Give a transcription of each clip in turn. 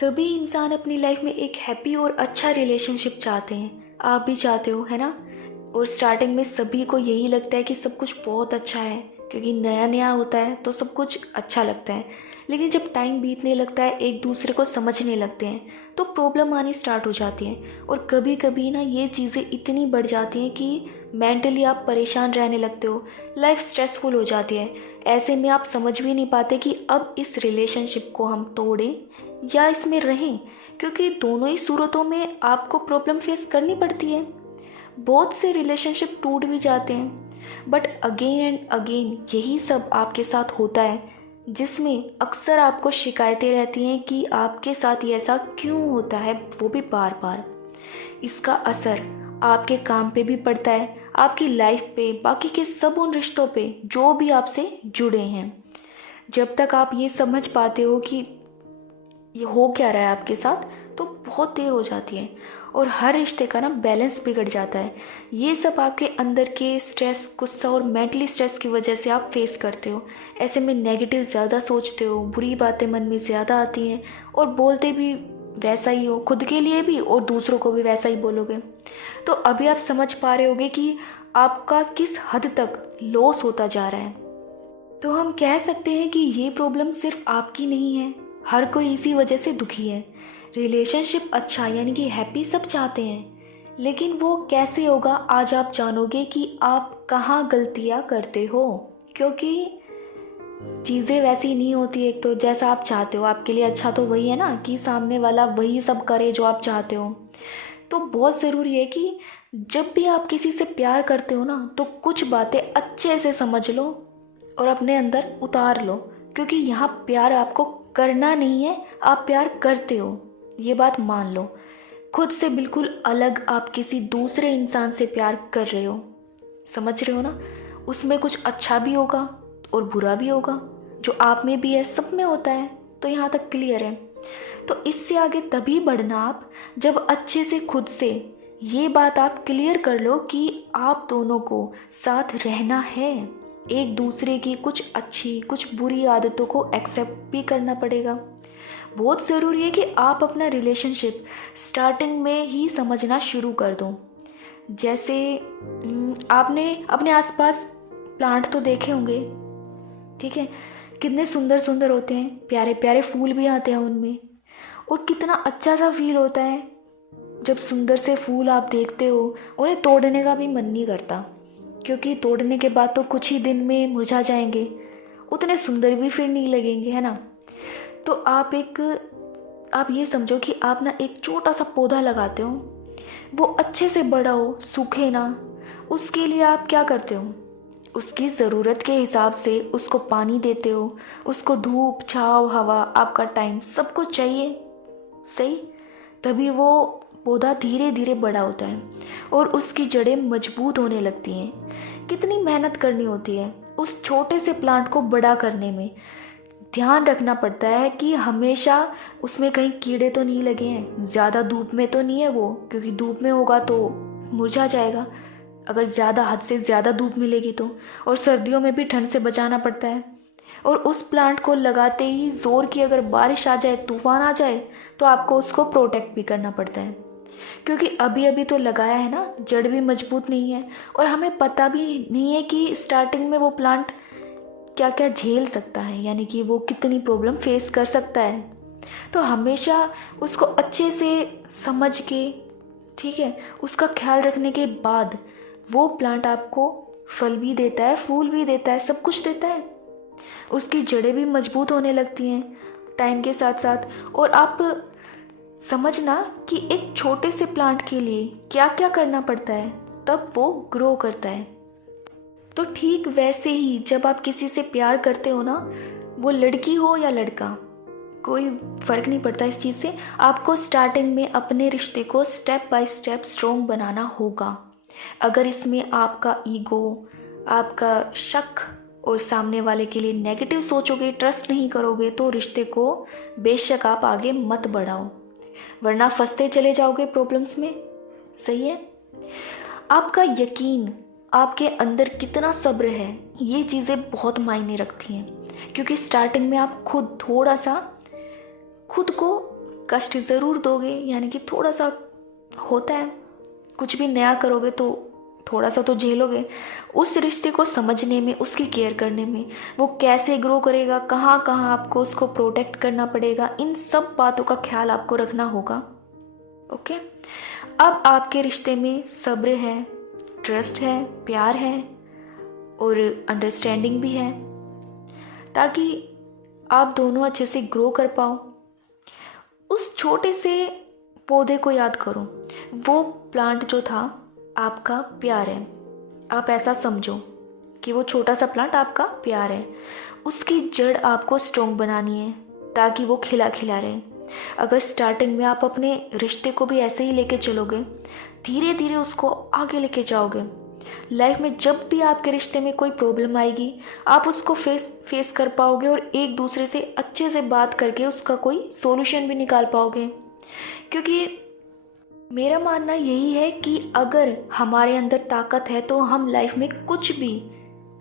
सभी इंसान अपनी लाइफ में एक हैप्पी और अच्छा रिलेशनशिप चाहते हैं। आप भी चाहते हो, है ना। और स्टार्टिंग में सभी को यही लगता है कि सब कुछ बहुत अच्छा है, क्योंकि नया नया होता है तो सब कुछ अच्छा लगता है। लेकिन जब टाइम बीतने लगता है, एक दूसरे को समझने लगते हैं, तो प्रॉब्लम आनी स्टार्ट हो जाती है। और कभी कभी ना ये चीज़ें इतनी बढ़ जाती हैं कि मेंटली आप परेशान रहने लगते हो, लाइफ स्ट्रेसफुल हो जाती है। ऐसे में आप समझ भी नहीं पाते कि अब इस रिलेशनशिप को हम तोड़ें या इसमें रहें, क्योंकि दोनों ही सूरतों में आपको प्रॉब्लम फेस करनी पड़ती है। बहुत से रिलेशनशिप टूट भी जाते हैं, बट अगेन एंड अगेन यही सब आपके साथ होता है, जिसमें अक्सर आपको शिकायतें रहती हैं कि आपके साथ ये ऐसा क्यों होता है, वो भी बार बार। इसका असर आपके काम पे भी पड़ता है, आपकी लाइफ पे, बाकी के सब उन रिश्तों पे जो भी आपसे जुड़े हैं। जब तक आप ये समझ पाते हो कि ये हो क्या रहा है आपके साथ, तो बहुत देर हो जाती है और हर रिश्ते का ना बैलेंस बिगड़ जाता है। ये सब आपके अंदर के स्ट्रेस, गुस्सा और मेंटली स्ट्रेस की वजह से आप फेस करते हो। ऐसे में नेगेटिव ज़्यादा सोचते हो, बुरी बातें मन में ज़्यादा आती हैं और बोलते भी वैसा ही हो, खुद के लिए भी और दूसरों को भी वैसा ही बोलोगे। तो अभी आप समझ पा रहे होगे कि आपका किस हद तक लॉस होता जा रहा है। तो हम कह सकते हैं कि ये प्रॉब्लम सिर्फ आपकी नहीं है, हर कोई इसी वजह से दुखी है। रिलेशनशिप अच्छा यानी कि हैप्पी सब चाहते हैं, लेकिन वो कैसे होगा आज आप जानोगे कि आप कहाँ गलतियाँ करते हो। क्योंकि चीज़ें वैसी नहीं होती, एक तो जैसा आप चाहते हो, आपके लिए अच्छा तो वही है ना कि सामने वाला वही सब करे जो आप चाहते हो। तो बहुत ज़रूरी है कि जब भी आप किसी से प्यार करते हो ना, तो कुछ बातें अच्छे से समझ लो और अपने अंदर उतार लो, क्योंकि यहाँ प्यार आपको करना नहीं है, आप प्यार करते हो, ये बात मान लो। खुद से बिल्कुल अलग आप किसी दूसरे इंसान से प्यार कर रहे हो, समझ रहे हो ना। उसमें कुछ अच्छा भी होगा और बुरा भी होगा, जो आप में भी है, सब में होता है। तो यहाँ तक क्लियर है। तो इससे आगे तभी बढ़ना आप जब अच्छे से खुद से ये बात आप क्लियर कर लो कि आप दोनों को साथ रहना है। एक दूसरे की कुछ अच्छी कुछ बुरी आदतों को एक्सेप्ट भी करना पड़ेगा। बहुत ज़रूरी है कि आप अपना रिलेशनशिप स्टार्टिंग में ही समझना शुरू कर दो। जैसे आपने अपने आसपास प्लांट तो देखे होंगे, ठीक है। कितने सुंदर सुंदर होते हैं, प्यारे प्यारे फूल भी आते हैं उनमें, और कितना अच्छा सा फील होता है जब सुंदर से फूल आप देखते हो। उन्हें तोड़ने का भी मन नहीं करता, क्योंकि तोड़ने के बाद तो कुछ ही दिन में मुरझा जाएंगे, उतने सुंदर भी फिर नहीं लगेंगे, है ना। तो आप ये समझो कि आप ना एक छोटा सा पौधा लगाते हो, वो अच्छे से बड़ा हो, सूखे ना। उसके लिए आप क्या करते हो, उसकी ज़रूरत के हिसाब से उसको पानी देते हो, उसको धूप छाँव हवा, आपका टाइम सब कुछ चाहिए, सही। तभी वो पौधा धीरे धीरे बड़ा होता है और उसकी जड़ें मजबूत होने लगती हैं। कितनी मेहनत करनी होती है उस छोटे से प्लांट को बड़ा करने में। ध्यान रखना पड़ता है कि हमेशा उसमें कहीं कीड़े तो नहीं लगे हैं, ज़्यादा धूप में तो नहीं है वो, क्योंकि धूप में होगा तो मुरझा जाएगा अगर ज़्यादा हद से ज़्यादा धूप मिलेगी तो। और सर्दियों में भी ठंड से बचाना पड़ता है। और उस प्लांट को लगाते ही ज़ोर की अगर बारिश आ जाए, तूफान आ जाए, तो आपको उसको प्रोटेक्ट भी करना पड़ता है, क्योंकि अभी अभी तो लगाया है ना, जड़ भी मजबूत नहीं है और हमें पता भी नहीं है कि स्टार्टिंग में वो प्लांट क्या क्या झेल सकता है, यानी कि वो कितनी प्रॉब्लम फेस कर सकता है। तो हमेशा उसको अच्छे से समझ के, ठीक है, उसका ख्याल रखने के बाद वो प्लांट आपको फल भी देता है, फूल भी देता है, सब कुछ देता है। उसकी जड़ें भी मजबूत होने लगती हैं टाइम के साथ साथ। और आप समझना कि एक छोटे से प्लांट के लिए क्या क्या करना पड़ता है, तब वो ग्रो करता है। तो ठीक वैसे ही जब आप किसी से प्यार करते हो ना, वो लड़की हो या लड़का, कोई फ़र्क नहीं पड़ता इस चीज़ से, आपको स्टार्टिंग में अपने रिश्ते को स्टेप बाय स्टेप स्ट्रॉन्ग बनाना होगा। अगर इसमें आपका ईगो, आपका शक और सामने वाले के लिए नेगेटिव सोचोगे, ट्रस्ट नहीं करोगे, तो रिश्ते को बेशक आप आगे मत बढ़ाओ, वरना फंसते चले जाओगे प्रॉब्लम्स में, सही है। आपका यकीन, आपके अंदर कितना सब्र है, ये चीज़ें बहुत मायने रखती हैं, क्योंकि स्टार्टिंग में आप खुद थोड़ा सा खुद को कष्ट ज़रूर दोगे, यानी कि थोड़ा सा होता है, कुछ भी नया करोगे तो थोड़ा सा तो झेलोगे। उस रिश्ते को समझने में, उसकी केयर करने में, वो कैसे ग्रो करेगा, कहाँ कहाँ आपको उसको प्रोटेक्ट करना पड़ेगा, इन सब बातों का ख्याल आपको रखना होगा। ओके, अब आपके रिश्ते में सब्र है, ट्रस्ट है, प्यार है और अंडरस्टैंडिंग भी है, ताकि आप दोनों अच्छे से ग्रो कर पाओ। उस छोटे से पौधे को याद करो, वो प्लांट जो था आपका प्यार है। आप ऐसा समझो कि वो छोटा सा प्लांट आपका प्यार है। उसकी जड़ आपको स्ट्रॉन्ग बनानी है ताकि वो खिला खिला रहे। अगर स्टार्टिंग में आप अपने रिश्ते को भी ऐसे ही लेके चलोगे, धीरे धीरे उसको आगे लेके जाओगे, लाइफ में जब भी आपके रिश्ते में कोई प्रॉब्लम आएगी, आप उसको फेस कर पाओगे और एक दूसरे से अच्छे से बात करके उसका कोई सॉल्यूशन भी निकाल पाओगे। क्योंकि मेरा मानना यही है कि अगर हमारे अंदर ताकत है तो हम लाइफ में कुछ भी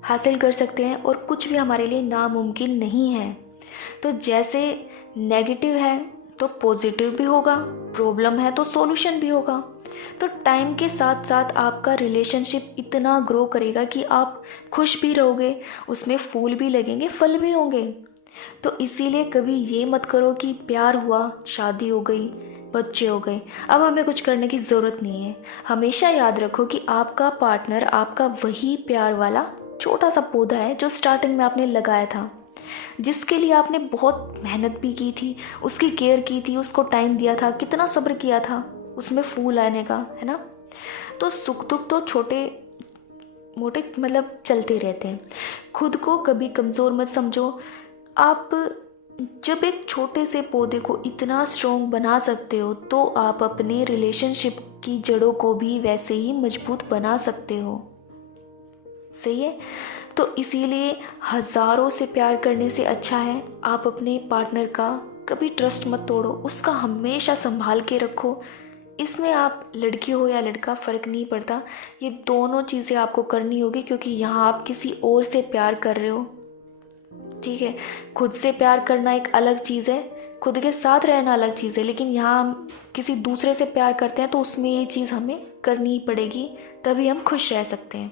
हासिल कर सकते हैं और कुछ भी हमारे लिए नामुमकिन नहीं है। तो जैसे नेगेटिव है तो पॉजिटिव भी होगा, प्रॉब्लम है तो सॉल्यूशन भी होगा। तो टाइम के साथ साथ आपका रिलेशनशिप इतना ग्रो करेगा कि आप खुश भी रहोगे, उसमें फूल भी लगेंगे, फल भी होंगे। तो इसीलिए कभी ये मत करो कि प्यार हुआ, शादी हो गई, बच्चे हो गए, अब हमें कुछ करने की ज़रूरत नहीं है। हमेशा याद रखो कि आपका पार्टनर आपका वही प्यार वाला छोटा सा पौधा है जो स्टार्टिंग में आपने लगाया था, जिसके लिए आपने बहुत मेहनत भी की थी, उसकी केयर की थी, उसको टाइम दिया था, कितना सब्र किया था उसमें फूल आने का, है ना। तो सुख दुख तो छोटे मोटे मतलब चलते रहते हैं। खुद को कभी कमज़ोर मत समझो। आप जब एक छोटे से पौधे को इतना स्ट्रॉन्ग बना सकते हो तो आप अपने रिलेशनशिप की जड़ों को भी वैसे ही मजबूत बना सकते हो। सही है। तो इसीलिए हज़ारों से प्यार करने से अच्छा है आप अपने पार्टनर का कभी ट्रस्ट मत तोड़ो, उसका हमेशा संभाल के रखो। इसमें आप लड़की हो या लड़का फ़र्क नहीं पड़ता, ये दोनों चीज़ें आपको करनी होगी, क्योंकि यहाँ आप किसी और से प्यार कर रहे हो। ठीक है, खुद से प्यार करना एक अलग चीज़ है, खुद के साथ रहना अलग चीज़ है, लेकिन यहाँ हम किसी दूसरे से प्यार करते हैं तो उसमें ये चीज़ हमें करनी ही पड़ेगी, तभी हम खुश रह सकते हैं।